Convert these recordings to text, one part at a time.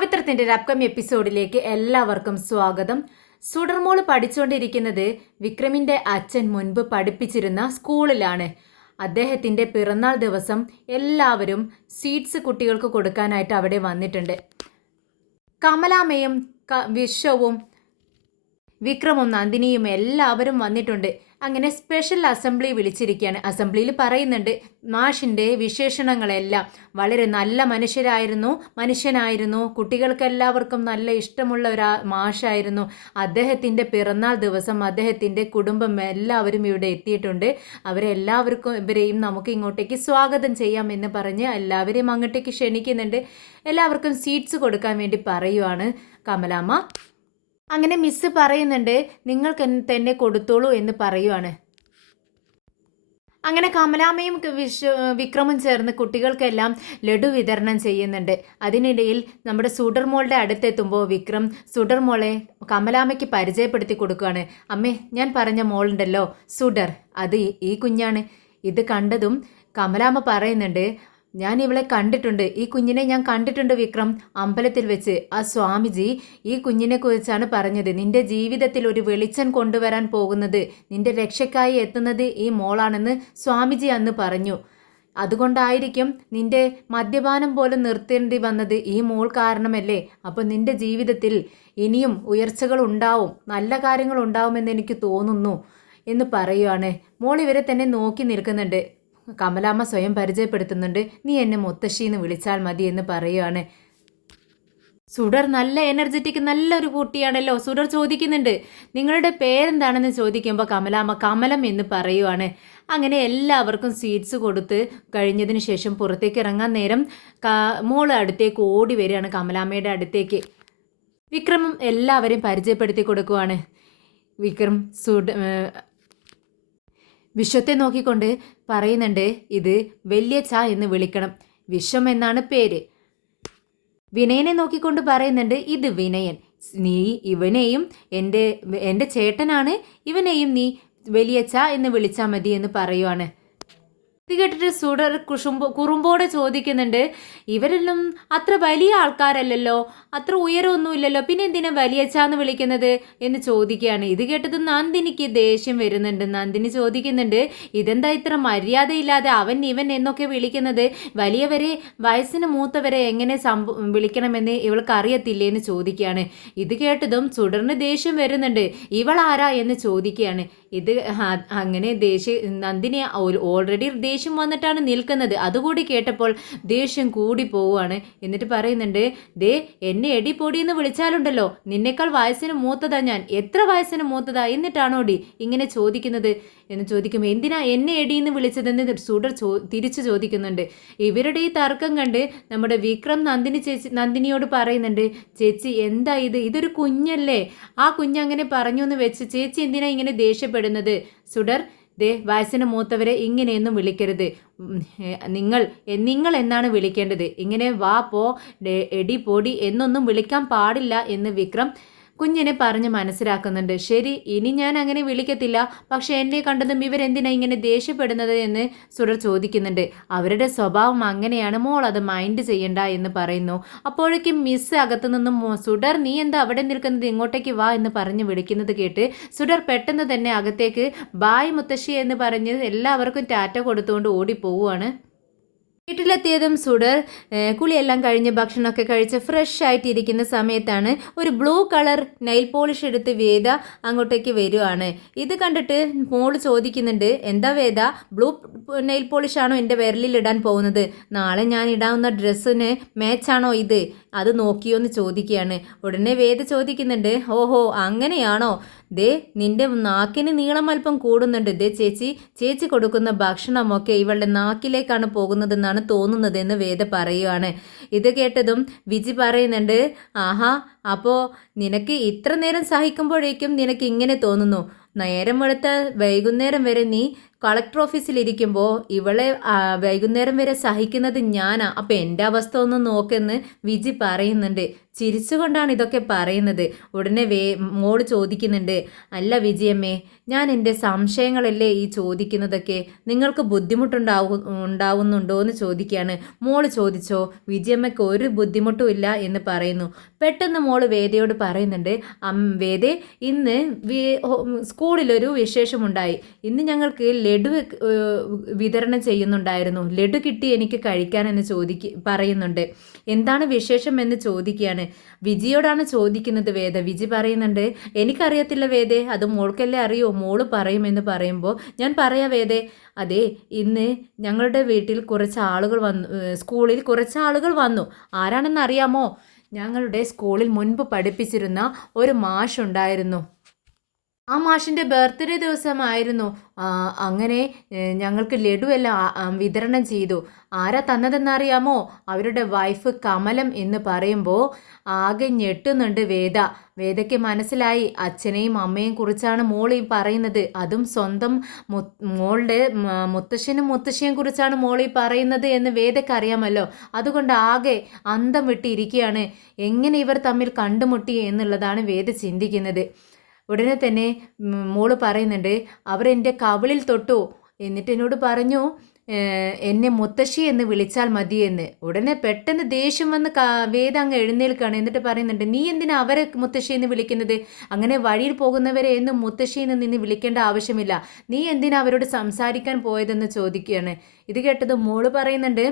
പവിത്രത്തിൻ്റെ ഒരു അപ്കമിങ് എപ്പിസോഡിലേക്ക് എല്ലാവർക്കും സ്വാഗതം. സുഡർമോള് പഠിച്ചുകൊണ്ടിരിക്കുന്നത് വിക്രമിൻ്റെ അച്ഛൻ മുൻപ് പഠിപ്പിച്ചിരുന്ന സ്കൂളിലാണ്. അദ്ദേഹത്തിൻ്റെ പിറന്നാൾ ദിവസം എല്ലാവരും സ്വീറ്റ്സ് കുട്ടികൾക്ക് കൊടുക്കാനായിട്ട് അവിടെ വന്നിട്ടുണ്ട്. കമലാമ്മയും വിശ്വവും വിക്രമും നന്ദിനിയും എല്ലാവരും വന്നിട്ടുണ്ട്. അങ്ങനെ സ്പെഷ്യൽ അസംബ്ലി വിളിച്ചിരിക്കുകയാണ്. അസംബ്ലിയിൽ പറയുന്നുണ്ട് മാഷിൻ്റെ വിശേഷണങ്ങളെല്ലാം. വളരെ നല്ല മനുഷ്യനായിരുന്നു. കുട്ടികൾക്കെല്ലാവർക്കും നല്ല ഇഷ്ടമുള്ള ഒരു മാഷായിരുന്നു. അദ്ദേഹത്തിൻ്റെ പിറന്നാൾ ദിവസം അദ്ദേഹത്തിൻ്റെ കുടുംബം എല്ലാവരും ഇവിടെ എത്തിയിട്ടുണ്ട്. ഇവരെയും നമുക്ക് ഇങ്ങോട്ടേക്ക് സ്വാഗതം ചെയ്യാം എന്ന് പറഞ്ഞ് എല്ലാവരെയും അങ്ങോട്ടേക്ക് ക്ഷണിക്കുന്നുണ്ട്. എല്ലാവർക്കും സീറ്റ്സ് കൊടുക്കാൻ വേണ്ടി പറയുവാണ് കമലാമ്മ. അങ്ങനെ മിസ്സ് പറയുന്നുണ്ട് നിങ്ങൾക്ക് തന്നെ കൊടുത്തോളൂ എന്ന് പറയുവാണ്. അങ്ങനെ കമലാമ്മയും വിക്രമും ചേർന്ന് കുട്ടികൾക്കെല്ലാം ലഡു വിതരണം ചെയ്യുന്നുണ്ട്. അതിനിടയിൽ നമ്മുടെ സുഡർമോളുടെ അടുത്തെത്തുമ്പോൾ വിക്രം സുഡർമോളെ കമലാമ്മയ്ക്ക് പരിചയപ്പെടുത്തി കൊടുക്കുകയാണ്. അമ്മേ, ഞാൻ പറഞ്ഞ മോളുണ്ടല്ലോ സുഡർ, അത് ഈ കുഞ്ഞാണ്. ഇത് കണ്ടതും കമലാമ്മ പറയുന്നുണ്ട് ഞാൻ ഇവളെ കണ്ടിട്ടുണ്ട്, ഈ കുഞ്ഞിനെ ഞാൻ കണ്ടിട്ടുണ്ട് വിക്രം, അമ്പലത്തിൽ വെച്ച്. ആ സ്വാമിജി ഈ കുഞ്ഞിനെ കുറിച്ചാണ് പറഞ്ഞത്. നിന്റെ ജീവിതത്തിൽ ഒരു വെളിച്ചം കൊണ്ടുവരാൻ പോകുന്നത്, നിന്റെ രക്ഷയ്ക്കായി എത്തുന്നത് ഈ മോളാണെന്ന് സ്വാമിജി അന്ന് പറഞ്ഞു. അതുകൊണ്ടായിരിക്കും നിന്റെ മദ്യപാനം പോലും നിർത്തേണ്ടി വന്നത് ഈ മോൾ കാരണമല്ലേ. അപ്പോൾ നിന്റെ ജീവിതത്തിൽ ഇനിയും ഉയർച്ചകൾ ഉണ്ടാവും, നല്ല കാര്യങ്ങൾ ഉണ്ടാവുമെന്ന് എനിക്ക് തോന്നുന്നു എന്ന് പറയുവാണ്. മോൾ ഇവരെ തന്നെ നോക്കി നിൽക്കുന്നുണ്ട്. കമലാമ്മ സ്വയം പരിചയപ്പെടുത്തുന്നുണ്ട്. നീ എന്നെ മുത്തശ്ശിന്ന് വിളിച്ചാൽ മതി എന്ന് പറയുവാണ്. സുഡർ നല്ല എനർജറ്റിക് നല്ലൊരു കുട്ടിയാണല്ലോ. സുഡർ ചോദിക്കുന്നുണ്ട് നിങ്ങളുടെ പേരെന്താണെന്ന് ചോദിക്കുമ്പോൾ കമലാമ്മ കമലം എന്ന് പറയുവാണ്. അങ്ങനെ എല്ലാവർക്കും സ്വീറ്റ്സ് കൊടുത്ത് കഴിഞ്ഞതിന് ശേഷം പുറത്തേക്ക് ഇറങ്ങാൻ നേരം മോള് അടുത്തേക്ക് ഓടി വരികയാണ്, കമലാമ്മയുടെ അടുത്തേക്ക്. വിക്രമും എല്ലാവരെയും പരിചയപ്പെടുത്തി കൊടുക്കുവാണ്. വിക്രം വിശ്വത്തെ നോക്കിക്കൊണ്ട് പറയുന്നുണ്ട് ഇത് വലിയച്ഛ എന്ന് വിളിക്കണം, വിശ്വം എന്നാണ് പേര്. വിനയനെ നോക്കിക്കൊണ്ട് പറയുന്നുണ്ട് ഇത് വിനയൻ, നീ ഇവനെയും എൻ്റെ ചേട്ടനാണ്, ഇവനെയും നീ വലിയച്ഛ എന്ന് വിളിച്ചാൽ മതി എന്ന് പറയുവാണ്. ഇത് കേട്ടിട്ട് സുഡർ കുറുമ്പോടെ ചോദിക്കുന്നുണ്ട് ഇവരെല്ലാം അത്ര വലിയ ആൾക്കാരല്ലല്ലോ, അത്ര ഉയരമൊന്നുമില്ലല്ലോ, പിന്നെ എന്തിനാ വലിയച്ചാന്ന് വിളിക്കുന്നത് എന്ന് ചോദിക്കുകയാണ്. ഇത് കേട്ടത് നന്ദിനിക്ക് ദേഷ്യം വരുന്നുണ്ട്. നന്ദിനി ചോദിക്കുന്നുണ്ട് ഇതെന്താ ഇത്ര മര്യാദയില്ലാതെ ഇവൻ എന്നൊക്കെ വിളിക്കുന്നത്, വലിയവരെ വയസ്സിന് മൂത്തവരെ എങ്ങനെ വിളിക്കണമെന്ന് ഇവൾക്ക് അറിയത്തില്ലേ എന്ന് ചോദിക്കുകയാണ്. ഇത് കേട്ടതും സുഡറിന് ദേഷ്യം വരുന്നുണ്ട്. ഇവൾ ആരാ എന്ന് ചോദിക്കുകയാണ്. ഇത് അങ്ങനെ നന്ദിനി ഓൾറെഡി ദേഷ്യം വന്നിട്ടാണ് നിൽക്കുന്നത്. അതുകൂടി കേട്ടപ്പോൾ ദേഷ്യം കൂടി പോവുകയാണ്. എന്നിട്ട് പറയുന്നുണ്ട് ദേ എന്നെ എടിപ്പൊടി എന്ന് വിളിച്ചാലുണ്ടല്ലോ, നിന്നേക്കാൾ വയസ്സിന് മൂത്തതാ ഞാൻ, എത്ര വയസ്സിന് മൂത്തതാ, എന്നിട്ടാണോടി ഇങ്ങനെ ചോദിക്കുന്നത് എന്ന് ചോദിക്കുമ്പോൾ എന്തിനാ എന്നെ എടിയെന്ന് വിളിച്ചതെന്ന് സുഡർ തിരിച്ചു ചോദിക്കുന്നുണ്ട്. ഇവരുടെ ഈ തർക്കം കണ്ട് നമ്മുടെ വിക്രം നന്ദിനിയോട് പറയുന്നുണ്ട് ചേച്ചി എന്താ ഇതൊരു കുഞ്ഞല്ലേ, ആ കുഞ്ഞങ്ങനെ പറഞ്ഞു എന്ന് വെച്ച് ചേച്ചി എന്തിനാ ഇങ്ങനെ ദേഷ്യപ്പെടുന്നത്. സുഡർ വയസ്സിന് മൂത്തവരെ ഇങ്ങനെയൊന്നും വിളിക്കരുത്, നിങ്ങൾ എന്നാണ് വിളിക്കേണ്ടത്, ഇങ്ങനെ വാ പോ എടി പൊടി എന്നൊന്നും വിളിക്കാൻ പാടില്ല എന്ന് വിക്രം കുഞ്ഞിനെ പറഞ്ഞ് മനസ്സിലാക്കുന്നുണ്ട്. ശരി, ഇനി ഞാൻ അങ്ങനെ വിളിക്കത്തില്ല, പക്ഷെ എന്നെ കണ്ടതും ഇവരെന്തിനാ ഇങ്ങനെ ദേഷ്യപ്പെടുന്നത് എന്ന് സുഡർ ചോദിക്കുന്നുണ്ട്. അവരുടെ സ്വഭാവം അങ്ങനെയാണ് മോൾ, അത് മൈൻഡ് ചെയ്യണ്ട എന്ന് പറയുന്നു. അപ്പോഴേക്കും മിസ് അകത്തു നിന്നും സുഡർ നീ എന്താ അവിടെ നിൽക്കുന്നത്, ഇങ്ങോട്ടേക്ക് വാ എന്ന് പറഞ്ഞ് വിളിക്കുന്നത് കേട്ട് സുഡർ പെട്ടെന്ന് തന്നെ അകത്തേക്ക് ബായ് മുത്തശ്ശി എന്ന് പറഞ്ഞ് എല്ലാവർക്കും ടാറ്റ കൊടുത്തുകൊണ്ട് ഓടിപ്പോവുകയാണ്. വീട്ടിലെത്തിയതും സുഡർ കുളിയെല്ലാം കഴിഞ്ഞ് ഭക്ഷണമൊക്കെ കഴിച്ച് ഫ്രഷ് ആയിട്ടിരിക്കുന്ന സമയത്താണ് ഒരു ബ്ലൂ കളർ നെയിൽ പോളിഷ് എടുത്ത് വേദ അങ്ങോട്ടേക്ക് വരുവാണ്. ഇത് കണ്ടിട്ട് മോള് ചോദിക്കുന്നുണ്ട് എന്താ വേദ, ബ്ലൂ നെയിൽ പോളിഷാണോ എൻ്റെ വിരലിൽ ഇടാൻ പോകുന്നത്, നാളെ ഞാൻ ഇടാവുന്ന ഡ്രസ്സിന് മാച്ചാണോ ഇത്, അത് നോക്കിയോ എന്ന് ചോദിക്കുകയാണ്. ഉടനെ വേദ ചോദിക്കുന്നുണ്ട് ഓഹോ അങ്ങനെയാണോ, നിന്റെ നാക്കിന് നീളം അല്പം കൂടുന്നുണ്ട്, ചേച്ചി കൊടുക്കുന്ന ഭക്ഷണമൊക്കെ ഇവളുടെ നാക്കിലേക്കാണ് പോകുന്നതെന്നാണ് തോന്നുന്നതെന്ന് വേദ പറയുവാണ്. ഇത് കേട്ടതും വിജി പറയുന്നുണ്ട് ആഹാ, അപ്പോൾ നിനക്ക് ഇത്ര നേരം സഹിക്കുമ്പോഴേക്കും നിനക്ക് ഇങ്ങനെ തോന്നുന്നു, നേരം വെളുത്ത വൈകുന്നേരം വരെ നീ കളക്ടർ ഓഫീസിലിരിക്കുമ്പോൾ ഇവളെ വൈകുന്നേരം വരെ സഹിക്കുന്നത് ഞാനാ, അപ്പം എൻ്റെ അവസ്ഥ ഒന്ന് നോക്കെന്ന് വിജി പറയുന്നുണ്ട്. ചിരിച്ചുകൊണ്ടാണ് ഇതൊക്കെ പറയുന്നത്. ഉടനെ മോള് ചോദിക്കുന്നുണ്ട്, അല്ല വിജയമ്മേ, ഞാൻ എൻ്റെ സംശയങ്ങളല്ലേ ഈ ചോദിക്കുന്നതൊക്കെ, നിങ്ങൾക്ക് ഉണ്ടാവുന്നുണ്ടോ എന്ന് ചോദിക്കുകയാണ്. മോള് ചോദിച്ചോ, വിജയമ്മയ്ക്ക് ഒരു ബുദ്ധിമുട്ടും ഇല്ല എന്ന് പറയുന്നു. പെട്ടെന്ന് മോള് വേദയോട് പറയുന്നുണ്ട്, വേദേ, ഇന്ന് സ്കൂളിലൊരു വിശേഷമുണ്ടായി. ഇന്ന് ഞങ്ങൾക്ക് ലഡു വിതരണം ചെയ്യുന്നുണ്ടായിരുന്നു. ലഡു കിട്ടി എനിക്ക് കഴിക്കാനെന്ന് പറയുന്നുണ്ട്. എന്താണ് വിശേഷം എന്ന് ചോദിക്കുകയാണ്. വിജിയോടാണ് ചോദിക്കുന്നത് വേദ. വിജി പറയുന്നുണ്ട്, എനിക്കറിയത്തില്ല വേദേ, അത് മോൾക്കല്ലേ അറിയോ, മോള് പറയുമെന്ന് പറയുമ്പോൾ, ഞാൻ പറയാ വേദേ, അതെ, ഇന്ന് ഞങ്ങളുടെ വീട്ടിൽ കുറച്ച് ആളുകൾ വന്നു, സ്കൂളിൽ കുറച്ച് ആളുകൾ വന്നു. ആരാണെന്ന് അറിയാമോ? ഞങ്ങളുടെ സ്കൂളിൽ മുൻപ് പഠിപ്പിച്ചിരുന്ന ഒരു മാഷുണ്ടായിരുന്നു. ആ മാഷിൻ്റെ ബർത്ത്ഡേ ദിവസമായിരുന്നു. അങ്ങനെ ഞങ്ങൾക്ക് ലഡു എല്ലാം വിതരണം ചെയ്തു. ആരാ തന്നതെന്നറിയാമോ? അവരുടെ വൈഫ് കമലം എന്ന് പറയുമ്പോൾ ആകെ ഞെട്ടുന്നുണ്ട് വേദ. വേദയ്ക്ക് മനസ്സിലായി, അച്ഛനെയും അമ്മയും കുറിച്ചാണ് മോൾ ഈ പറയുന്നത്. അതും സ്വന്തം മോളുടെ മുത്തശ്ശനും മുത്തശ്ശിയും കുറിച്ചാണ് മോൾ ഈ പറയുന്നത് എന്ന് വേദയ്ക്ക് അറിയാമല്ലോ. അതുകൊണ്ട് ആകെ അന്തം വിട്ടിരിക്കുകയാണ്. എങ്ങനെ ഇവർ തമ്മിൽ കണ്ടുമുട്ടി എന്നുള്ളതാണ് വേദ ചിന്തിക്കുന്നത്. ഉടനെ തന്നെ മോള് പറയുന്നുണ്ട്, അവർ എൻ്റെ കവിളിൽ തൊട്ടു, എന്നിട്ട് എന്നോട് പറഞ്ഞു എന്നെ മുത്തശ്ശി എന്ന് വിളിച്ചാൽ മതിയെന്ന്. ഉടനെ പെട്ടെന്ന് ദേഷ്യം വന്ന് വേദ അങ്ങ് എഴുന്നേൽക്കുകയാണ്. എന്നിട്ട് പറയുന്നുണ്ട്, നീ എന്തിനാ അവരെ മുത്തശ്ശി എന്ന് വിളിക്കുന്നത്? അങ്ങനെ വഴിയിൽ പോകുന്നവരെ എന്നും മുത്തശ്ശി എന്ന് നിന്ന് വിളിക്കേണ്ട ആവശ്യമില്ല. നീ എന്തിനാ അവരോട് സംസാരിക്കാൻ പോയതെന്ന് ചോദിക്കുകയാണ്. ഇത് കേട്ടത് മോള് പറയുന്നുണ്ട്,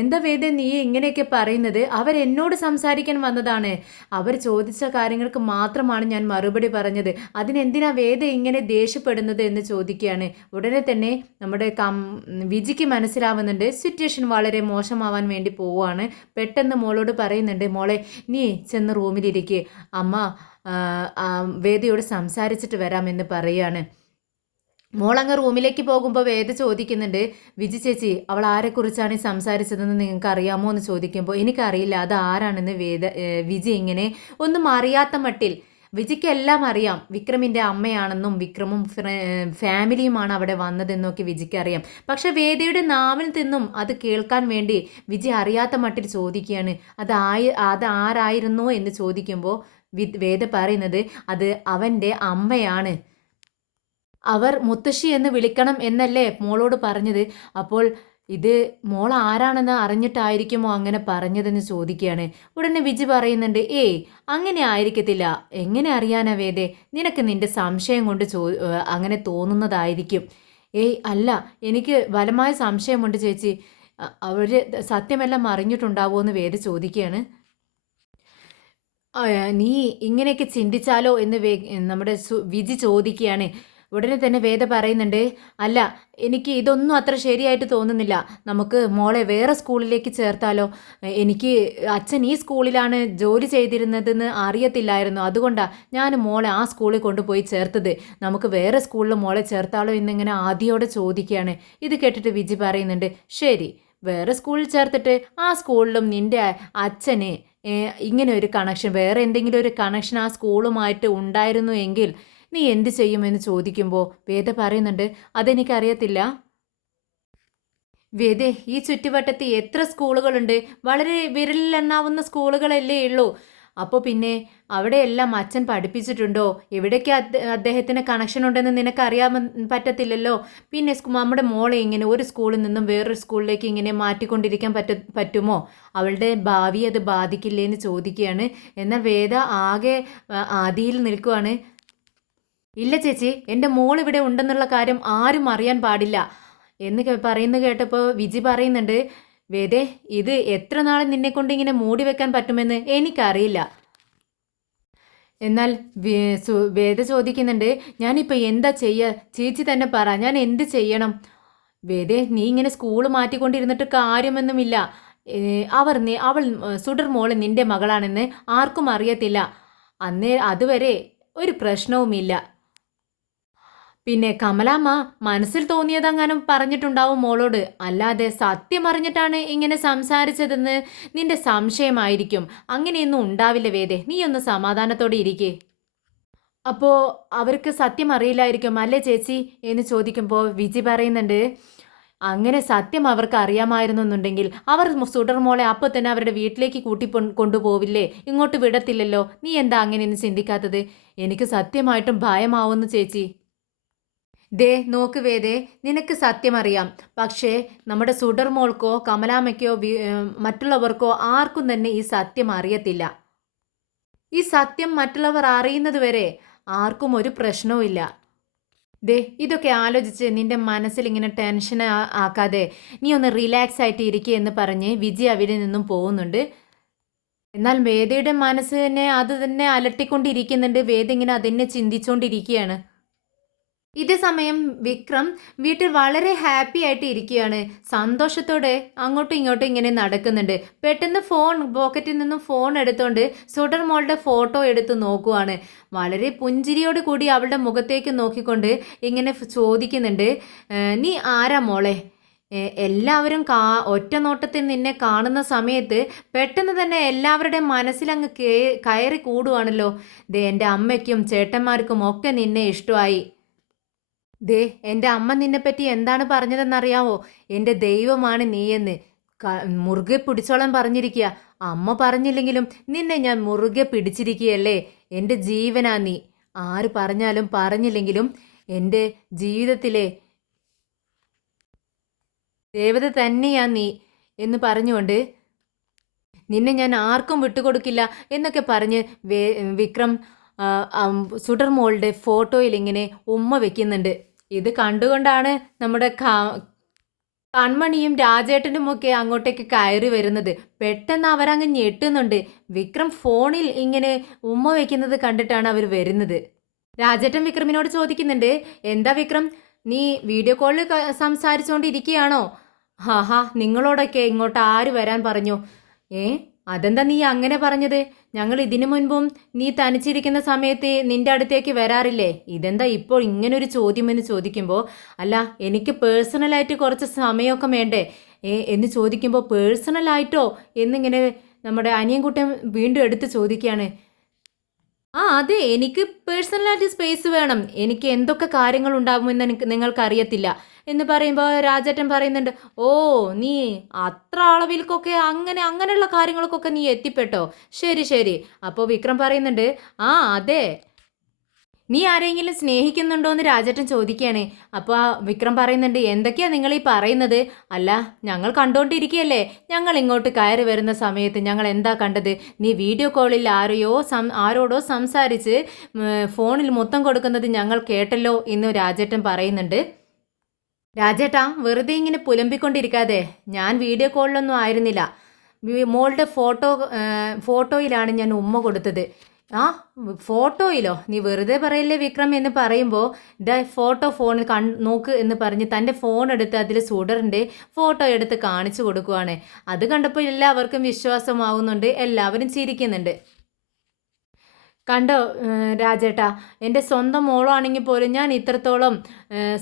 എന്താ വേദ നീ ഇങ്ങനെയൊക്കെ പറയുന്നത്? അവരെന്നോട് സംസാരിക്കാൻ വന്നതാണ്. അവർ ചോദിച്ച കാര്യങ്ങൾക്ക് മാത്രമാണ് ഞാൻ മറുപടി പറഞ്ഞത്. അതിനെന്തിനാ വേദ ഇങ്ങനെ ദേഷ്യപ്പെടുന്നത് എന്ന് ചോദിക്കുകയാണ്. ഉടനെ തന്നെ നമ്മുടെ വിജിക്ക് മനസ്സിലാവുന്നുണ്ട് സിറ്റുവേഷൻ വളരെ മോശമാവാൻ വേണ്ടി പോവുകയാണ്. പെട്ടെന്ന് മോളോട് പറയുന്നുണ്ട്, മോളെ നീ ചെന്ന് റൂമിലിരിക്കുക, അമ്മ വേദയോട് സംസാരിച്ചിട്ട് വരാമെന്ന് പറയുകയാണ്. മോളങ്ങ് റൂമിലേക്ക് പോകുമ്പോൾ വേദ ചോദിക്കുന്നുണ്ട്, വിജി ചേച്ചി, അവൾ ആരെക്കുറിച്ചാണ് ഈ സംസാരിച്ചതെന്ന് നിങ്ങൾക്ക് അറിയാമോ എന്ന് ചോദിക്കുമ്പോൾ, എനിക്കറിയില്ല അത് ആരാണെന്ന് വിജി ഇങ്ങനെ ഒന്നും അറിയാത്ത മട്ടിൽ. വിജിക്ക് എല്ലാം അറിയാം, വിക്രമിൻ്റെ അമ്മയാണെന്നും വിക്രമും ഫാമിലിയുമാണ് അവിടെ വന്നതെന്നൊക്കെ വിജിക്ക് അറിയാം. പക്ഷെ വേദയുടെ നാവിൽ നിന്നും അത് കേൾക്കാൻ വേണ്ടി വിജി അറിയാത്ത മട്ടിൽ ചോദിക്കുകയാണ്, അത് ആരായിരുന്നു എന്ന് ചോദിക്കുമ്പോൾ വേദ പറയുന്നത്, അത് അവൻ്റെ അമ്മയാണ്, അവർ മുത്തശ്ശി എന്ന് വിളിക്കണം എന്നല്ലേ മോളോട് പറഞ്ഞത്. അപ്പോൾ ഇത് മോൾ ആരാണെന്ന് അറിഞ്ഞിട്ടായിരിക്കുമോ അങ്ങനെ പറഞ്ഞതെന്ന് ചോദിക്കുകയാണ്. ഉടനെ വിജി പറയുന്നുണ്ട്, ഏയ് അങ്ങനെ ആയിരിക്കത്തില്ല. എങ്ങനെ അറിയാനാ വേദേ? നിനക്ക് നിന്റെ സംശയം കൊണ്ട് അങ്ങനെ തോന്നുന്നതായിരിക്കും. ഏയ് അല്ല, എനിക്ക് ബലമായ സംശയമുണ്ട് ചേച്ചി. അവർ സത്യമെല്ലാം അറിഞ്ഞിട്ടുണ്ടാവുമോ എന്ന് വേദ ചോദിക്കുകയാണ്. നീ ഇങ്ങനെയൊക്കെ ചിന്തിച്ചാലോ എന്ന് നമ്മുടെ വിജി ചോദിക്കുകയാണ്. ഉടനെ തന്നെ വേദ പറയുന്നുണ്ട്, അല്ല, എനിക്ക് ഇതൊന്നും അത്ര ശരിയായിട്ട് തോന്നുന്നില്ല. നമുക്ക് മോളെ വേറെ സ്കൂളിലേക്ക് ചേർത്താലോ? എനിക്ക് അച്ഛൻ ഈ സ്കൂളിലാണ് ജോലി ചെയ്തിരുന്നതെന്ന് അറിയത്തില്ലായിരുന്നു. അതുകൊണ്ടാണ് ഞാൻ മോളെ ആ സ്കൂളിൽ കൊണ്ടുപോയി ചേർത്തത്. നമുക്ക് വേറെ സ്കൂളിൽ മോളെ ചേർത്താലോ എന്നിങ്ങനെ ആദ്യയോടെ ചോദിക്കുകയാണ്. ഇത് കേട്ടിട്ട് വിജി പറയുന്നുണ്ട്, ശരി, വേറെ സ്കൂളിൽ ചേർത്തിട്ട് ആ സ്കൂളിലും നിൻ്റെ അച്ഛന് ഇങ്ങനെ ഒരു കണക്ഷൻ, വേറെ എന്തെങ്കിലും ഒരു കണക്ഷൻ ആ സ്കൂളുമായിട്ട് ഉണ്ടായിരുന്നു എങ്കിൽ നീ എന്ത് ചെയ്യുമെന്ന് ചോദിക്കുമ്പോൾ വേദ പറയുന്നുണ്ട്, അതെനിക്കറിയത്തില്ല. വേദേ, ഈ ചുറ്റുവട്ടത്ത് എത്ര സ്കൂളുകളുണ്ട്? വളരെ വിരലിലെണ്ണാവുന്ന സ്കൂളുകളല്ലേ ഉള്ളൂ. അപ്പോൾ പിന്നെ അവിടെയെല്ലാം അച്ഛൻ പഠിപ്പിച്ചിട്ടുണ്ടോ? എവിടേക്ക് അദ്ദേഹത്തിന് കണക്ഷൻ ഉണ്ടെന്ന് നിനക്കറിയാൻ പറ്റത്തില്ലല്ലോ. പിന്നെ നമ്മുടെ മോളെ ഇങ്ങനെ ഒരു സ്കൂളിൽ നിന്നും വേറൊരു സ്കൂളിലേക്ക് ഇങ്ങനെ മാറ്റിക്കൊണ്ടിരിക്കാൻ പറ്റുമോ? അവളുടെ ഭാവി അത് ബാധിക്കില്ലേ എന്ന് ചോദിക്കുകയാണ്. എന്നാൽ വേദ ആകെ ആദിയിൽ നിൽക്കുവാണ്. ഇല്ല ചേച്ചി, എൻ്റെ മോൾ ഇവിടെ ഉണ്ടെന്നുള്ള കാര്യം ആരും അറിയാൻ പാടില്ല എന്ന് പറയുന്നത് കേട്ടപ്പോൾ വിജി പറയുന്നുണ്ട്, വേദേ, ഇത് എത്ര നാൾ നിന്നെക്കൊണ്ട് ഇങ്ങനെ മൂടി വെക്കാൻ പറ്റുമെന്ന് എനിക്കറിയില്ല. എന്നാൽ വേദ ചോദിക്കുന്നുണ്ട്, ഞാനിപ്പോൾ എന്താ ചെയ്യുക? ചേച്ചി തന്നെ പറ, ഞാൻ എന്ത് ചെയ്യണം? വേദേ, നീ ഇങ്ങനെ സ്കൂൾ മാറ്റിക്കൊണ്ടിരുന്നിട്ട് കാര്യമൊന്നുമില്ല. അവൾ സുഡർ മോള് നിൻ്റെ മകളാണെന്ന് ആർക്കും അറിയത്തില്ല. അതുവരെ ഒരു പ്രശ്നവുമില്ല. പിന്നെ കമലാമ്മ മനസ്സിൽ തോന്നിയതങ്ങാനും പറഞ്ഞിട്ടുണ്ടാവും മോളോട്, അല്ലാതെ സത്യം അറിഞ്ഞിട്ടാണ് ഇങ്ങനെ സംസാരിച്ചതെന്ന് നിന്റെ സംശയമായിരിക്കും. അങ്ങനെയൊന്നും ഉണ്ടാവില്ല വേദേ, നീ ഒന്ന് സമാധാനത്തോടെ ഇരിക്കേ. അപ്പോൾ അവർക്ക് സത്യം അറിയില്ലായിരിക്കും അല്ലേ ചേച്ചി എന്ന് ചോദിക്കുമ്പോൾ വിജി പറയുന്നുണ്ട്, അങ്ങനെ സത്യം അവർക്ക് അറിയാമായിരുന്നെന്നുണ്ടെങ്കിൽ അവർ സുഡർമോളെ അപ്പോൾ തന്നെ അവരുടെ വീട്ടിലേക്ക് കൊണ്ടുപോവില്ലേ? ഇങ്ങോട്ട് വിടത്തില്ലല്ലോ. നീ എന്താ അങ്ങനെയൊന്നും ചിന്തിക്കാത്തത്? എനിക്ക് സത്യമായിട്ടും ഭയമാവുന്നു ചേച്ചി. ദേ നോക്ക് വേദേ, നിനക്ക് സത്യം അറിയാം. പക്ഷേ നമ്മുടെ സുഡർമോൾക്കോ കമലാമ്മയ്ക്കോ മറ്റുള്ളവർക്കോ ആർക്കും തന്നെ ഈ സത്യം അറിയത്തില്ല. ഈ സത്യം മറ്റുള്ളവർ അറിയുന്നത് വരെ ആർക്കും ഒരു പ്രശ്നവുമില്ല. ദേ ഇതൊക്കെ ആലോചിച്ച് നിന്റെ മനസ്സിൽ ഇങ്ങനെ ടെൻഷൻ ആക്കാതെ നീ ഒന്ന് റിലാക്സ് ആയിട്ട് ഇരിക്കുക എന്ന് പറഞ്ഞ് വിജയ് അവിടെ നിന്നും പോകുന്നുണ്ട്. എന്നാൽ വേദയുടെ മനസ്സ് തന്നെ അത് തന്നെ അലട്ടിക്കൊണ്ടിരിക്കുന്നുണ്ട്. വേദ ഇങ്ങനെ അതിനെ ചിന്തിച്ചുകൊണ്ടിരിക്കുകയാണ്. ഇതേ സമയം വിക്രം വീട്ടിൽ വളരെ ഹാപ്പി ആയിട്ട് ഇരിക്കുകയാണ്. സന്തോഷത്തോടെ അങ്ങോട്ടും ഇങ്ങോട്ടും ഇങ്ങനെ നടക്കുന്നുണ്ട്. പെട്ടെന്ന് പോക്കറ്റിൽ നിന്നും ഫോൺ എടുത്തുകൊണ്ട് സുഡർ മോളുടെ ഫോട്ടോ എടുത്ത് നോക്കുവാണ്. വളരെ പുഞ്ചിരിയോട് കൂടി അവളുടെ മുഖത്തേക്ക് നോക്കിക്കൊണ്ട് ഇങ്ങനെ ചോദിക്കുന്നുണ്ട്, നീ ആരാ മോളെ? എല്ലാവരും ഒറ്റ നോട്ടത്തിൽ നിന്നെ കാണുന്ന സമയത്ത് പെട്ടെന്ന് തന്നെ എല്ലാവരുടെയും മനസ്സിലങ്ങ് കയറി കൂടുവാണല്ലോ. ദേ എൻ്റെ അമ്മയ്ക്കും ചേട്ടന്മാർക്കും ഒക്കെ നിന്നെ ഇഷ്ടമായി. ദേ എൻ്റെ അമ്മ നിന്നെപ്പറ്റി എന്താണ് പറഞ്ഞതെന്നറിയാവോ? എൻ്റെ ദൈവമാണ് നീയെന്ന്. മുറുകെ പിടിച്ചോളാൻ പറഞ്ഞിരിക്കുക. അമ്മ പറഞ്ഞില്ലെങ്കിലും നിന്നെ ഞാൻ മുറുകെ പിടിച്ചിരിക്കുകയല്ലേ. എൻ്റെ ജീവനാ നീ. ആര് പറഞ്ഞാലും പറഞ്ഞില്ലെങ്കിലും എൻ്റെ ജീവിതത്തിലെ ദേവത തന്നെയാ നീ എന്ന് പറഞ്ഞുകൊണ്ട് നിന്നെ ഞാൻ ആർക്കും വിട്ടുകൊടുക്കില്ല എന്നൊക്കെ പറഞ്ഞ് വിക്രം സുഡർ മോളുടെ ഫോട്ടോയിൽ ഇങ്ങനെ ഉമ്മ വെക്കുന്നുണ്ട്. ഇത് കണ്ടുകൊണ്ടാണ് നമ്മുടെ കൺമണിയും രാജേട്ടനും ഒക്കെ അങ്ങോട്ടേക്ക് കയറി വരുന്നത്. പെട്ടെന്ന് അവരങ്ങ് ഞെട്ടുന്നുണ്ട്. വിക്രം ഫോണിൽ ഇങ്ങനെ ഉമ്മ വെക്കുന്നത് കണ്ടിട്ടാണ് അവർ വരുന്നത്. രാജേട്ടൻ വിക്രമിനോട് ചോദിക്കുന്നുണ്ട്, എന്താ വിക്രം, നീ വീഡിയോ കോളിൽ സംസാരിച്ചുകൊണ്ടിരിക്കുകയാണോ? ഹാ നിങ്ങളോടൊക്കെ ഇങ്ങോട്ട് ആര് വരാൻ പറഞ്ഞു? അതെന്താ നീ അങ്ങനെ പറഞ്ഞത്? ഞങ്ങൾ ഇതിനു മുൻപും നീ തനിച്ചിരിക്കുന്ന സമയത്ത് നിന്റെ അടുത്തേക്ക് വരാറില്ലേ? ഇതെന്താ ഇപ്പോൾ ഇങ്ങനൊരു ചോദ്യം എന്ന് ചോദിക്കുമ്പോൾ, അല്ല എനിക്ക് പേഴ്സണലായിട്ട് കുറച്ച് സമയമൊക്കെ വേണ്ടേ എന്ന് ചോദിക്കുമ്പോൾ, പേഴ്സണലായിട്ടോ എന്നിങ്ങനെ നമ്മുടെ അനിയൻകുട്ടൻ വീണ്ടും എടുത്ത് ചോദിക്കുകയാണ്. അതെ, എനിക്ക് പേഴ്സണലായിട്ട് സ്പേസ് വേണം. എനിക്ക് എന്തൊക്കെ കാര്യങ്ങൾ ഉണ്ടാകുമെന്ന് നിങ്ങൾക്കറിയത്തില്ല എന്ന് പറയുമ്പോൾ രാജേട്ടൻ പറയുന്നുണ്ട്, ഓ നീ അത്ര അളവിൽക്കൊക്കെ അങ്ങനെയുള്ള കാര്യങ്ങൾക്കൊക്കെ നീ എത്തിപ്പെട്ടോ? ശരി ശരി. അപ്പോൾ വിക്രം പറയുന്നുണ്ട്, അതെ. നീ ആരെങ്കിലും സ്നേഹിക്കുന്നുണ്ടോ എന്ന് രാജേട്ടൻ ചോദിക്കുകയാണ്. അപ്പോൾ വിക്രം പറയുന്നുണ്ട്, എന്തൊക്കെയാ നിങ്ങൾ ഈ പറയുന്നത്? അല്ല, ഞങ്ങൾ കണ്ടുകൊണ്ടിരിക്കുകയല്ലേ. ഞങ്ങൾ ഇങ്ങോട്ട് കയറി വരുന്ന സമയത്ത് ഞങ്ങൾ എന്താ കണ്ടത്? നീ വീഡിയോ കോളിൽ ആരോടോ സംസാരിച്ച് ഫോണിൽ മുത്തം കൊടുക്കുന്നത് ഞങ്ങൾ കേട്ടല്ലോ എന്ന് രാജേട്ടൻ പറയുന്നുണ്ട്. രാജേട്ടാ, വെറുതെ ഇങ്ങനെ പുലമ്പിക്കൊണ്ടിരിക്കാതെ, ഞാൻ വീഡിയോ കോളിലൊന്നും ആയിരുന്നില്ല. മോളുടെ ഫോട്ടോയിലാണ് ഞാൻ ഉമ്മ കൊടുത്തത്. ഫോട്ടോയിലോ? നീ വെറുതെ പറയല്ലേ വിക്രം എന്ന് പറയുമ്പോൾ, ഫോട്ടോ ഫോണിൽ നോക്ക് എന്ന് പറഞ്ഞ് തൻ്റെ ഫോൺ എടുത്ത് അതിൽ സുഡറിൻ്റെ ഫോട്ടോ എടുത്ത് കാണിച്ചു കൊടുക്കുവാണ്. അത് കണ്ടപ്പോൾ എല്ലാവർക്കും വിശ്വാസമാവുന്നുണ്ട്. എല്ലാവരും ചിരിക്കുന്നുണ്ട്. കണ്ടോ രാജേട്ടാ, എൻ്റെ സ്വന്തം മോളാണെങ്കിൽ പോലും ഞാൻ ഇത്രത്തോളം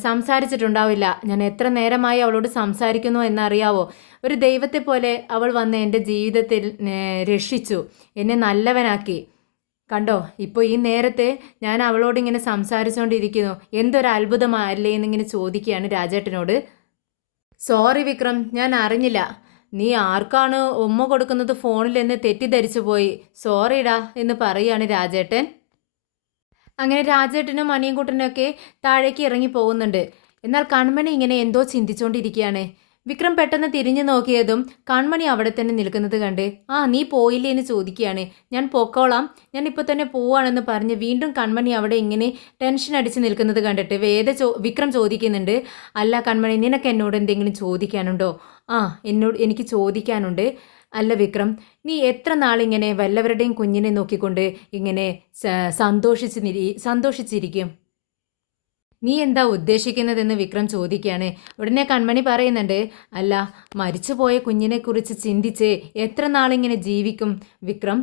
സംസാരിച്ചിട്ടുണ്ടാവില്ല. ഞാൻ എത്ര നേരമായി അവളോട് സംസാരിക്കുന്നു എന്നറിയാവോ? ഒരു ദൈവത്തെ പോലെ അവൾ വന്ന് എൻ്റെ ജീവിതത്തിൽ രക്ഷിച്ചു, എന്നെ നല്ലവനാക്കി. കണ്ടോ, ഇപ്പോൾ ഈ നേരത്തെ ഞാൻ അവളോട് ഇങ്ങനെ സംസാരിച്ചുകൊണ്ടിരിക്കുന്നു. എന്തൊരു അത്ഭുതമല്ലേ എന്നിങ്ങനെ ചോദിക്കുകയാണ് രാജേട്ടനോട്. സോറി വിക്രം, ഞാൻ അറിഞ്ഞില്ല. നീ ആർക്കാണ് ഉമ്മ കൊടുക്കുന്നത് ഫോണിൽ എന്ന് തെറ്റിദ്ധരിച്ചു പോയി. സോറിടാ എന്ന് പറയുകയാണ് രാജേട്ടൻ. അങ്ങനെ രാജേട്ടനും അനിയൻകുട്ടനൊക്കെ താഴേക്ക് ഇറങ്ങി പോകുന്നുണ്ട്. എന്നാൽ കൺമണി ഇങ്ങനെ എന്തോ ചിന്തിച്ചുകൊണ്ടിരിക്കുകയാണ്. വിക്രം പെട്ടെന്ന് തിരിഞ്ഞു നോക്കിയതും കൺമണി അവിടെ തന്നെ നിൽക്കുന്നത് കണ്ട്, നീ പോയില്ലേ എന്ന് ചോദിക്കുകയാണ്. ഞാൻ പൊക്കോളാം, ഞാൻ ഇപ്പോൾ തന്നെ പോവാണെന്ന് പറഞ്ഞ് വീണ്ടും കൺമണി അവിടെ ഇങ്ങനെ ടെൻഷൻ അടിച്ച് നിൽക്കുന്നത് കണ്ടിട്ട് വിക്രം ചോദിക്കുന്നുണ്ട്, അല്ല കൺമണി, നിനക്ക് എന്നോട് എന്തെങ്കിലും ചോദിക്കാനുണ്ടോ? എനിക്ക് ചോദിക്കാനുണ്ട്. അല്ല വിക്രം, നീ എത്ര നാളിങ്ങനെ വല്ലവരുടെയും കുഞ്ഞിനെ നോക്കിക്കൊണ്ട് ഇങ്ങനെ സന്തോഷിച്ചിരിക്കും? നീ എന്താ ഉദ്ദേശിക്കുന്നതെന്ന് വിക്രം ചോദിക്കുകയാണ്. ഉടനെ കൺമണി പറയുന്നുണ്ട്, അല്ല, മരിച്ചുപോയ കുഞ്ഞിനെക്കുറിച്ച് ചിന്തിച്ച് എത്ര നാളിങ്ങനെ ജീവിക്കും വിക്രം?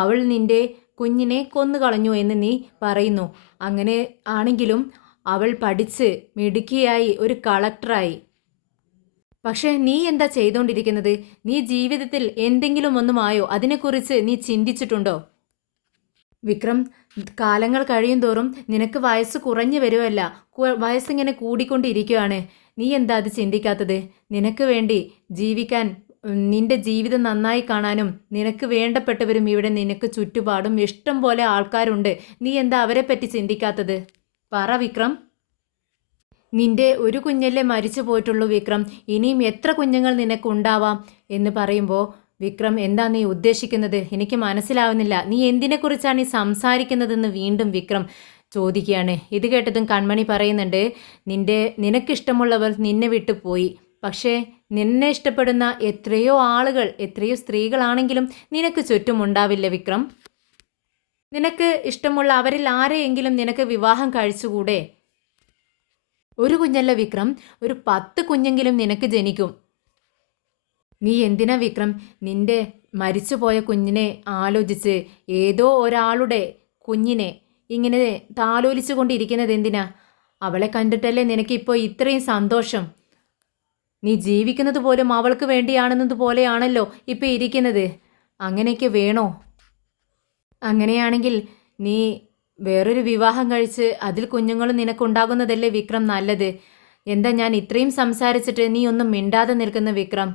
അവൾ നിന്റെ കുഞ്ഞിനെ കൊന്നുകളഞ്ഞു എന്ന് നീ പറയുന്നു. അങ്ങനെ ആണെങ്കിലും അവൾ പഠിച്ച് മിടുക്കിയായി ഒരു കളക്ടറായി. പക്ഷേ നീ എന്താ ചെയ്തുകൊണ്ടിരിക്കുന്നത്? നീ ജീവിതത്തിൽ എന്തെങ്കിലും ഒന്നുമായോ? അതിനെക്കുറിച്ച് നീ ചിന്തിച്ചിട്ടുണ്ടോ? വിക്രം, കാലങ്ങൾ കഴിയും തോറും നിനക്ക് വയസ്സ് കുറഞ്ഞു വരുമല്ല, വയസ്സിങ്ങനെ കൂടിക്കൊണ്ടിരിക്കുകയാണ്. നീ എന്താ അത് ചിന്തിക്കാത്തത്? നിനക്ക് വേണ്ടി ജീവിക്കാൻ, നിന്റെ ജീവിതം നന്നായി കാണാനും നിനക്ക് വേണ്ടപ്പെട്ടവരും ഇവിടെ നിനക്ക് ചുറ്റുപാടും ഇഷ്ടം പോലെ ആൾക്കാരുണ്ട്. നീ എന്താ അവരെ പറ്റി ചിന്തിക്കാത്തത്? പറ വിക്രം. നിന്റെ ഒരു കുഞ്ഞല്ലേ മരിച്ചു പോയിട്ടുള്ളൂ വിക്രം. ഇനിയും എത്ര കുഞ്ഞുങ്ങൾ നിനക്കുണ്ടാവാം എന്ന് പറയുമ്പോൾ, വിക്രം എന്താ നീ ഉദ്ദേശിക്കുന്നത്? എനിക്ക് മനസ്സിലാവുന്നില്ല. നീ എന്തിനെക്കുറിച്ചാണ് ഈ സംസാരിക്കുന്നതെന്ന് വീണ്ടും വിക്രം ചോദിക്കുകയാണ്. ഇത് കേട്ടതും കൺമണി പറയുന്നുണ്ട്, നിനക്കിഷ്ടമുള്ളവർ നിന്നെ വിട്ടു പോയി. പക്ഷേ നിന്നെ ഇഷ്ടപ്പെടുന്ന എത്രയോ ആളുകൾ, എത്രയോ സ്ത്രീകളാണെങ്കിലും നിനക്ക് ചുറ്റുമുണ്ടാവില്ല വിക്രം. നിനക്ക് ഇഷ്ടമുള്ള അവരിൽ ആരെയെങ്കിലും നിനക്ക് വിവാഹം കഴിച്ചുകൂടെ? ഒരു കുഞ്ഞല്ല വിക്രം, ഒരു 10 കുഞ്ഞെങ്കിലും നിനക്ക് ജനിക്കും. നീ എന്തിനാ വിക്രം നിന്റെ മരിച്ചുപോയ കുഞ്ഞിനെ ആലോചിച്ച് ഏതോ ഒരാളുടെ കുഞ്ഞിനെ ഇങ്ങനെ താലോലിച്ചു കൊണ്ടിരിക്കുന്നത് എന്തിനാ? അവളെ കണ്ടിട്ടല്ലേ നിനക്കിപ്പോൾ ഇത്രയും സന്തോഷം? നീ ജീവിക്കുന്നത് പോലും അവൾക്ക് വേണ്ടിയാണെന്നത് പോലെയാണല്ലോ ഇപ്പം ഇരിക്കുന്നത്. അങ്ങനെയൊക്കെ വേണോ? അങ്ങനെയാണെങ്കിൽ നീ വേറൊരു വിവാഹം കഴിച്ച് അതിൽ കുഞ്ഞുങ്ങളും നിനക്കുണ്ടാകുന്നതല്ലേ വിക്രം നല്ലത്? എന്താ ഞാൻ ഇത്രയും സംസാരിച്ചിട്ട് നീ ഒന്നും മിണ്ടാതെ നിൽക്കുന്ന വിക്രം?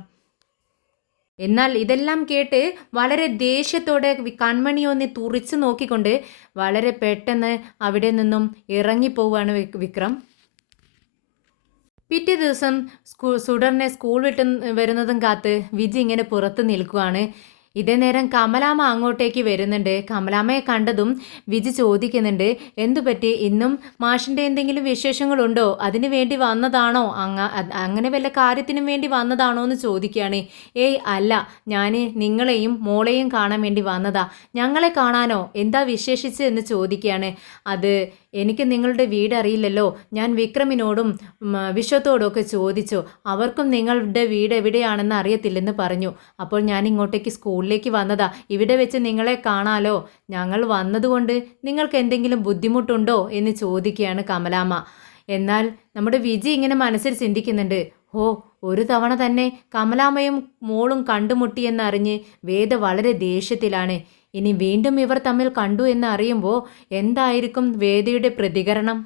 എന്നാൽ ഇതെല്ലാം കേട്ട് വളരെ ദേഷ്യത്തോടെ കൺമണി ഒന്ന് തുറിച്ചു നോക്കിക്കൊണ്ട് വളരെ പെട്ടെന്ന് അവിടെ നിന്നും ഇറങ്ങിപ്പോവുകയാണ് വിക്രം. പിറ്റേ ദിവസം സുഡറിനെ സ്കൂൾ വിട്ട് വരുന്നതും കാത്ത് വിജി ഇങ്ങനെ പുറത്ത് നിൽക്കുവാണ്. ഇതേ നേരം കമലാമ്മ അങ്ങോട്ടേക്ക് വരുന്നുണ്ട്. കമലാമ്മയെ കണ്ടതും വിജി ചോദിക്കുന്നുണ്ട്, എന്തു പറ്റി, ഇന്നും മാഷിൻ്റെ എന്തെങ്കിലും വിശേഷങ്ങളുണ്ടോ? അതിനു വേണ്ടി വന്നതാണോ? അങ്ങനെ വല്ല കാര്യത്തിനും വേണ്ടി വന്നതാണോ എന്ന് ചോദിക്കുകയാണ്. ഏയ് അല്ല, ഞാൻ നിങ്ങളെയും മോളെയും കാണാൻ വേണ്ടി വന്നതാ. ഞങ്ങളെ കാണാനോ? എന്താ വിശേഷിച്ച് എന്ന് ചോദിക്കുകയാണ്. അത് എനിക്ക് നിങ്ങളുടെ വീട് അറിയില്ലല്ലോ. ഞാൻ വിക്രമിനോടും വിശ്വത്തോടും ഒക്കെ ചോദിച്ചു. അവർക്കും നിങ്ങളുടെ വീട് എവിടെയാണെന്ന് അറിയത്തില്ലെന്ന് പറഞ്ഞു. അപ്പോൾ ഞാൻ ഇങ്ങോട്ടേക്ക് സ്കൂളിലേക്ക് വന്നതാ. ഇവിടെ വെച്ച് നിങ്ങളെ കാണാലോ. ഞങ്ങൾ വന്നതുകൊണ്ട് നിങ്ങൾക്ക് എന്തെങ്കിലും ബുദ്ധിമുട്ടുണ്ടോ എന്ന് ചോദിക്കുകയാണ് കമലാമ്മ. എന്നാൽ നമ്മുടെ വിജി ഇങ്ങനെ മനസ്സിൽ ചിന്തിക്കുന്നുണ്ട്, ഒരു തവണ തന്നെ കമലാമ്മയും മോളും കണ്ടുമുട്ടിയെന്നറിഞ്ഞ് വേദ വളരെ ദേഷ്യത്തിലാണ്. ഇനി വീണ്ടും ഇവർ തമ്മിൽ കണ്ടു എന്നറിയുമ്പോൾ എന്തായിരിക്കും വേദയുടെ പ്രതികരണം?